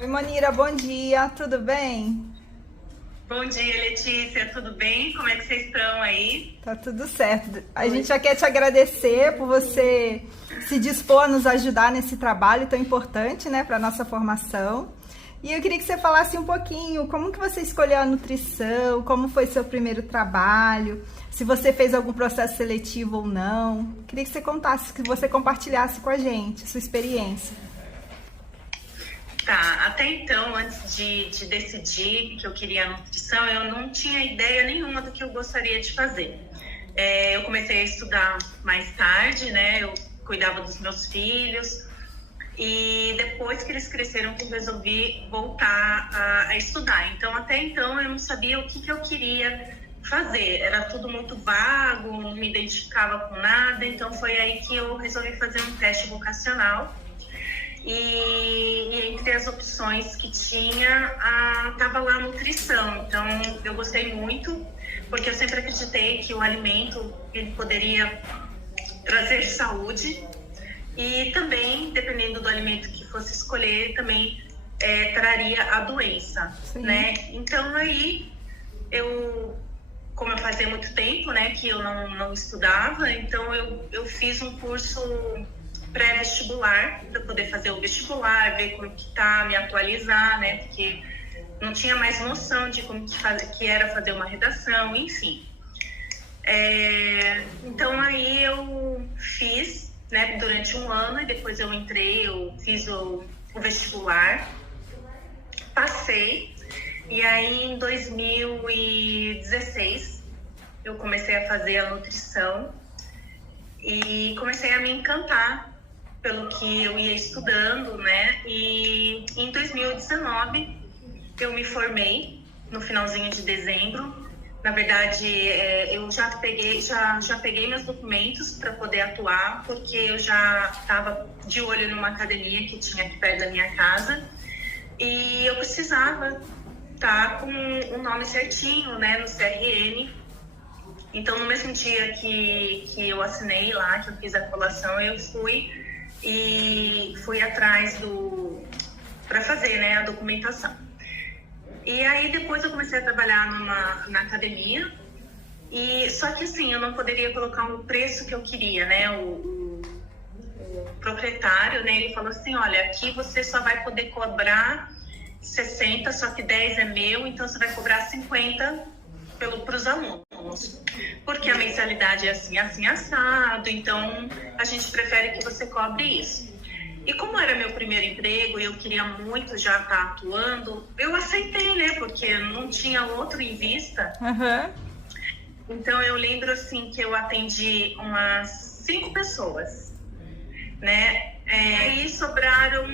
Oi, Monira, bom dia, tudo bem? Bom dia, Letícia, tudo bem? Como é que vocês estão aí? Tá tudo certo. A Oi. gente já quer te agradecer por você se dispor a nos ajudar nesse trabalho tão importante, né, para nossa formação. E eu queria que você falasse um pouquinho como que você escolheu a nutrição, como foi seu primeiro trabalho, se você fez algum processo seletivo ou não. Queria que você contasse, que você compartilhasse com a gente sua experiência. Tá, até então, antes de decidir que eu queria a nutrição, eu não tinha ideia nenhuma do que eu gostaria de fazer. Eu comecei a estudar mais tarde, né? Eu cuidava dos meus filhos e depois que eles cresceram que eu resolvi voltar a estudar. Então, até então, eu não sabia o que eu queria fazer. Era tudo muito vago, não me identificava com nada. Então, foi aí que eu resolvi fazer um teste vocacional. E entre as opções que tinha, estava lá a nutrição. Então, eu gostei muito, porque eu sempre acreditei que o alimento ele poderia trazer saúde e também, dependendo do alimento que fosse escolher, também traria a doença, né? Então, aí, como eu fazia muito tempo, né, que eu não estudava, então eu fiz um curso pré-vestibular para poder fazer o vestibular, ver como que tá, me atualizar, né? Porque não tinha mais noção de como que era fazer uma redação, enfim. Então aí eu fiz, né, durante um ano e depois eu fiz o vestibular, passei e aí em 2016 eu comecei a fazer a nutrição e comecei a me encantar pelo que eu ia estudando, né? E em 2019 eu me formei no finalzinho de dezembro. Na verdade, eu já peguei meus documentos para poder atuar, porque eu já estava de olho numa academia que tinha aqui perto da minha casa e eu precisava estar com o nome certinho, né, no CRM. Então, no mesmo dia que eu assinei lá, que eu fiz a colação, eu fui atrás para fazer, né, a documentação. E aí depois eu comecei a trabalhar na academia, só que assim, eu não poderia colocar um preço que eu queria, né, o proprietário, né, ele falou assim, olha, aqui você só vai poder cobrar 60, só que 10 é meu, então você vai cobrar 50 para os alunos, porque a mensalidade é assim, assim, assado, então a gente prefere que você cobre isso. E como era meu primeiro emprego e eu queria muito já estar atuando, eu aceitei, né, porque não tinha outro em vista. Uhum. Então eu lembro assim que eu atendi umas 5 pessoas, né, e sobraram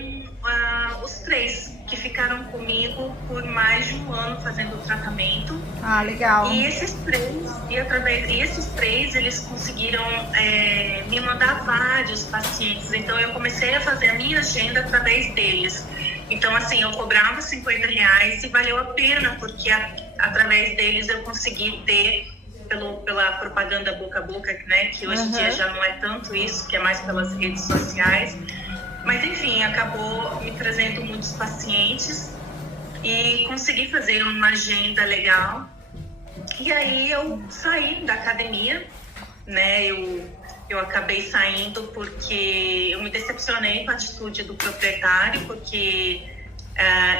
os 3 que ficaram comigo por mais de um ano fazendo o tratamento. Ah, legal. E esses 3, eles conseguiram me mandar vários pacientes. Então, eu comecei a fazer a minha agenda através deles. Então, assim, eu cobrava R$50 e valeu a pena, porque através deles eu consegui ter, pela propaganda boca a boca, né? Que hoje em dia já não é tanto isso, que é mais pelas redes sociais. Mas, enfim, acabou me trazendo muitos pacientes e consegui fazer uma agenda legal. E aí eu saí da academia, né? Eu acabei saindo porque eu me decepcionei com a atitude do proprietário, porque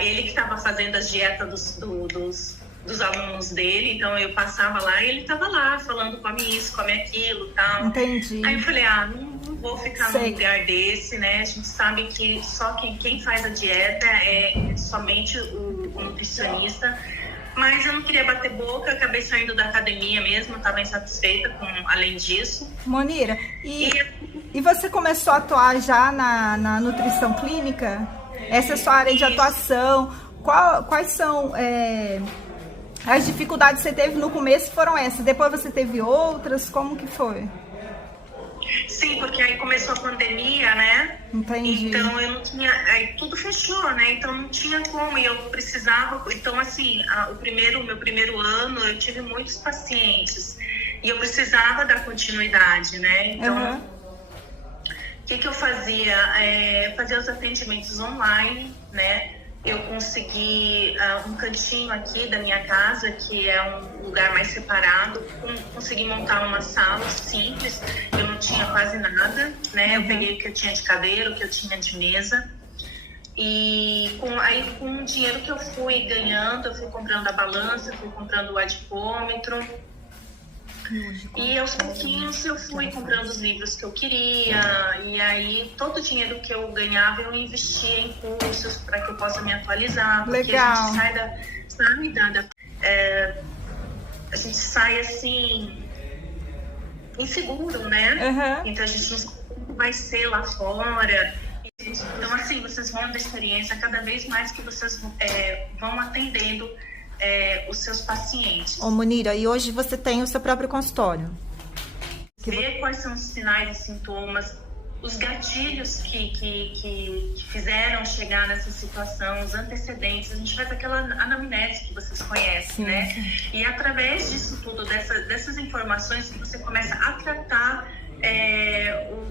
ele que estava fazendo as dietas dos alunos dele, então eu passava lá e ele estava lá falando come isso, come aquilo, tal. Entendi. Aí eu falei, não vou ficar num lugar desse, né? A gente sabe que só quem faz a dieta é somente o nutricionista. Mas eu não queria bater boca, acabei saindo da academia mesmo, estava insatisfeita além disso. Monira, e você começou a atuar já na nutrição clínica? Essa é a sua área de atuação. Quais são as dificuldades que você teve no começo? Foram essas? Depois você teve outras? Como que foi? Sim, porque aí começou a pandemia, né? Entendi. Então eu não tinha, aí tudo fechou, né? Então não tinha como, e eu precisava, então assim, meu primeiro ano eu tive muitos pacientes e eu precisava dar continuidade, né? Então, o que eu fazia? Fazia os atendimentos online, né? Eu consegui um cantinho aqui da minha casa, que é um lugar mais separado. Consegui montar uma sala simples, eu não tinha quase nada, né? Eu peguei o que eu tinha de cadeira, o que eu tinha de mesa. E com o dinheiro que eu fui ganhando, eu fui comprando a balança, fui comprando o adipômetro. E aos pouquinhos eu fui comprando os livros que eu queria. E aí todo o dinheiro que eu ganhava eu investia em cursos para que eu possa me atualizar. Legal. Porque a gente sai assim inseguro, né? Então a gente não sabe como vai ser lá fora. Então, assim, vocês vão da experiência cada vez mais que vocês vão atendendo os seus pacientes. Ô, Munira, e hoje você tem o seu próprio consultório? Ver quais são os sinais e sintomas, os gatilhos que fizeram chegar nessa situação, os antecedentes. A gente faz aquela anamnese que vocês conhecem, né? E através disso tudo, dessas informações, você começa a tratar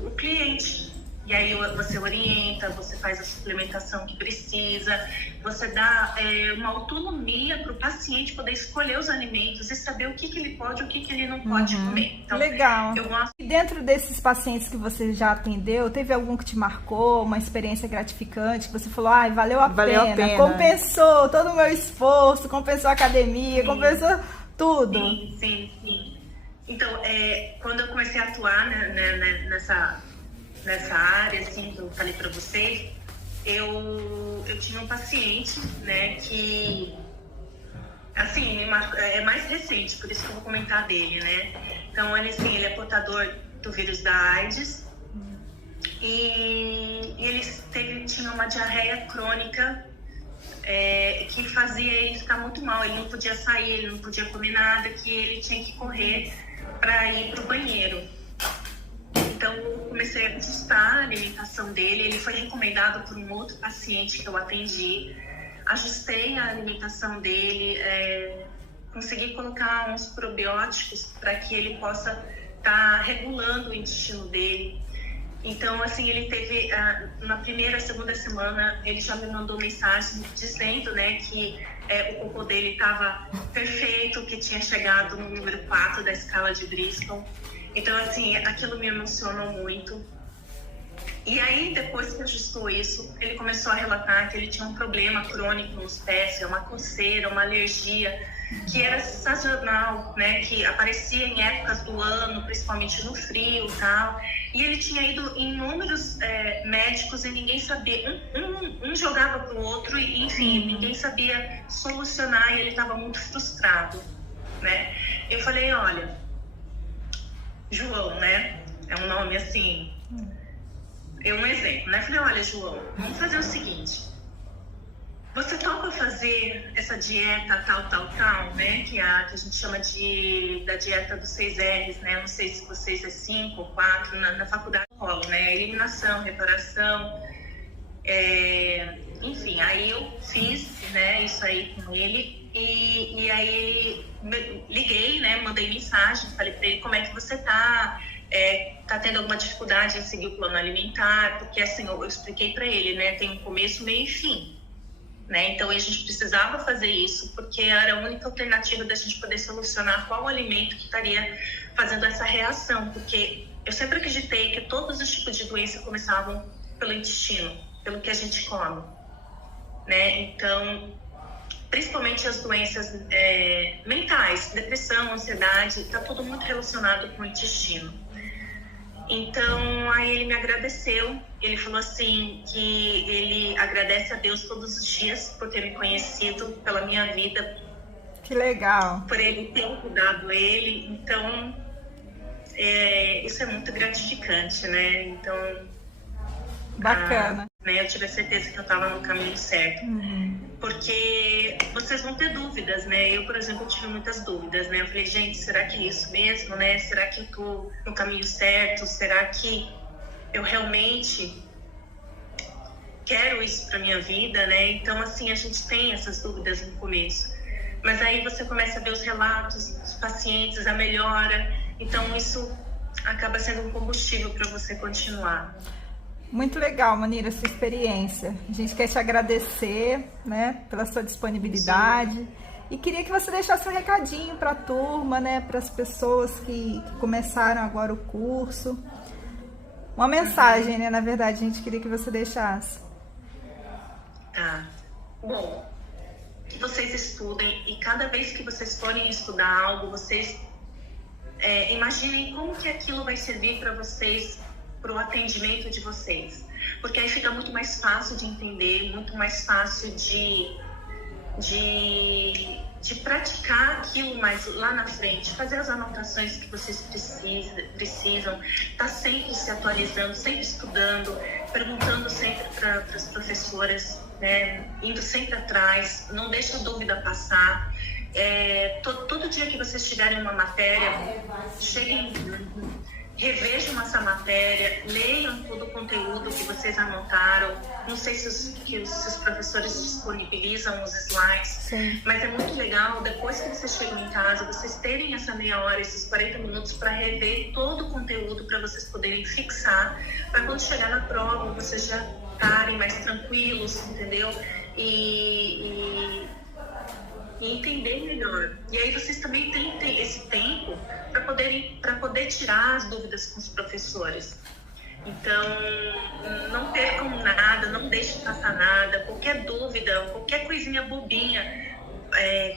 o cliente. E aí você orienta, você faz a suplementação que precisa, você dá uma autonomia para o paciente poder escolher os alimentos e saber o que ele pode e o que ele não pode comer. Então, legal. Eu gosto... E dentro desses pacientes que você já atendeu, teve algum que te marcou, uma experiência gratificante, que você falou, valeu a pena, compensou todo o meu esforço, compensou a academia, compensou tudo? Sim. Então, quando eu comecei a atuar nessa área, assim, que eu falei para vocês, eu tinha um paciente, né, que, assim, é mais recente, por isso que eu vou comentar dele, né. Então, ele é portador do vírus da AIDS e ele tinha uma diarreia crônica que fazia ele ficar muito mal. Ele não podia sair, ele não podia comer nada, que ele tinha que correr para ir para o banheiro. Então, eu comecei a ajustar a alimentação dele. Ele foi recomendado por um outro paciente que eu atendi. Ajustei a alimentação dele, consegui colocar uns probióticos para que ele possa estar regulando o intestino dele. Então, assim, ele teve, na primeira, segunda semana, ele já me mandou mensagem dizendo, né, que o cocô dele estava perfeito, que tinha chegado no número 4 da escala de Bristol. Então, assim, aquilo me emocionou muito. E aí, depois que ajustou isso, ele começou a relatar que ele tinha um problema crônico nos pés, uma coceira, uma alergia, que era sazonal, né? Que aparecia em épocas do ano, principalmente no frio e tal. E ele tinha ido em inúmeros médicos e ninguém sabia. Um jogava para o outro e, enfim, ninguém sabia solucionar e ele estava muito frustrado, né? Eu falei, olha... João, né? É um nome assim, um exemplo, né? Falei, olha, João, vamos fazer o seguinte. Você topa fazer essa dieta tal, né? Que a gente chama da dieta dos 6 R's, né? Não sei se vocês 5 ou 4, na faculdade rola, né? Eliminação, reparação, enfim, aí eu fiz, né, isso aí com ele. E aí liguei, né, mandei mensagem, falei para ele como é que você tá tendo alguma dificuldade em seguir o plano alimentar, porque assim, eu expliquei para ele, né, tem um começo, meio e fim, né, então a gente precisava fazer isso, porque era a única alternativa da gente poder solucionar qual alimento que estaria fazendo essa reação, porque eu sempre acreditei que todos os tipos de doença começavam pelo intestino, pelo que a gente come, né, então... Principalmente as doenças mentais, depressão, ansiedade, está tudo muito relacionado com o intestino. Então, aí ele me agradeceu, ele falou assim, que ele agradece a Deus todos os dias por ter me conhecido, pela minha vida. Que legal! Por ele ter ajudado ele, então, isso é muito gratificante, né? Então... Bacana! Eu tive a certeza que eu estava no caminho certo. Porque vocês vão ter dúvidas, né? Eu, por exemplo, tive muitas dúvidas, né? Eu falei, gente, será que é isso mesmo, né? Será que eu tô no caminho certo? Será que eu realmente quero isso para minha vida, né? Então, assim, a gente tem essas dúvidas no começo. Mas aí você começa a ver os relatos dos pacientes, a melhora. Então, isso acaba sendo um combustível para você continuar. Muito legal, Munira, essa experiência. A gente quer te agradecer, né, pela sua disponibilidade. Sim. E queria que você deixasse um recadinho para a turma, né, para as pessoas que começaram agora o curso. Uma mensagem, né, na verdade, a gente queria que você deixasse. Tá. Bom, que vocês estudem e cada vez que vocês forem estudar algo, vocês imaginem como que aquilo vai servir para vocês, para o atendimento de vocês. Porque aí fica muito mais fácil de entender, muito mais fácil de praticar aquilo mais lá na frente, fazer as anotações que vocês precisam, estar sempre se atualizando, sempre estudando, perguntando sempre para as professoras, né, indo sempre atrás, não deixa a dúvida passar. Todo dia que vocês tiverem uma matéria, revejam essa matéria, leiam todo o conteúdo que vocês anotaram. Não sei se os professores disponibilizam os slides, sim, mas é muito legal, depois que vocês chegam em casa, vocês terem essa meia hora, esses 40 minutos para rever todo o conteúdo, para vocês poderem fixar, para quando chegar na prova, vocês já estarem mais tranquilos, entendeu? E entender melhor. E aí vocês também têm esse tempo para poder tirar as dúvidas com os professores. Então, não percam nada, não deixem passar nada. Qualquer dúvida, qualquer coisinha bobinha,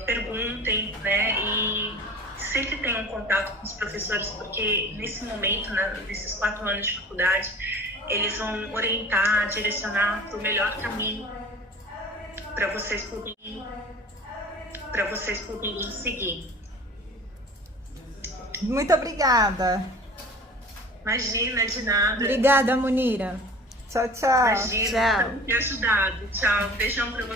perguntem, né? E sempre tenham contato com os professores, porque nesse momento, nesses 4 anos de faculdade, eles vão orientar, direcionar para o melhor caminho para vocês poderem seguir. Muito obrigada. Imagina, de nada. Obrigada, Munira. Tchau, tchau. Imagina, tchau. Me ajudado. Tchau, beijão para você.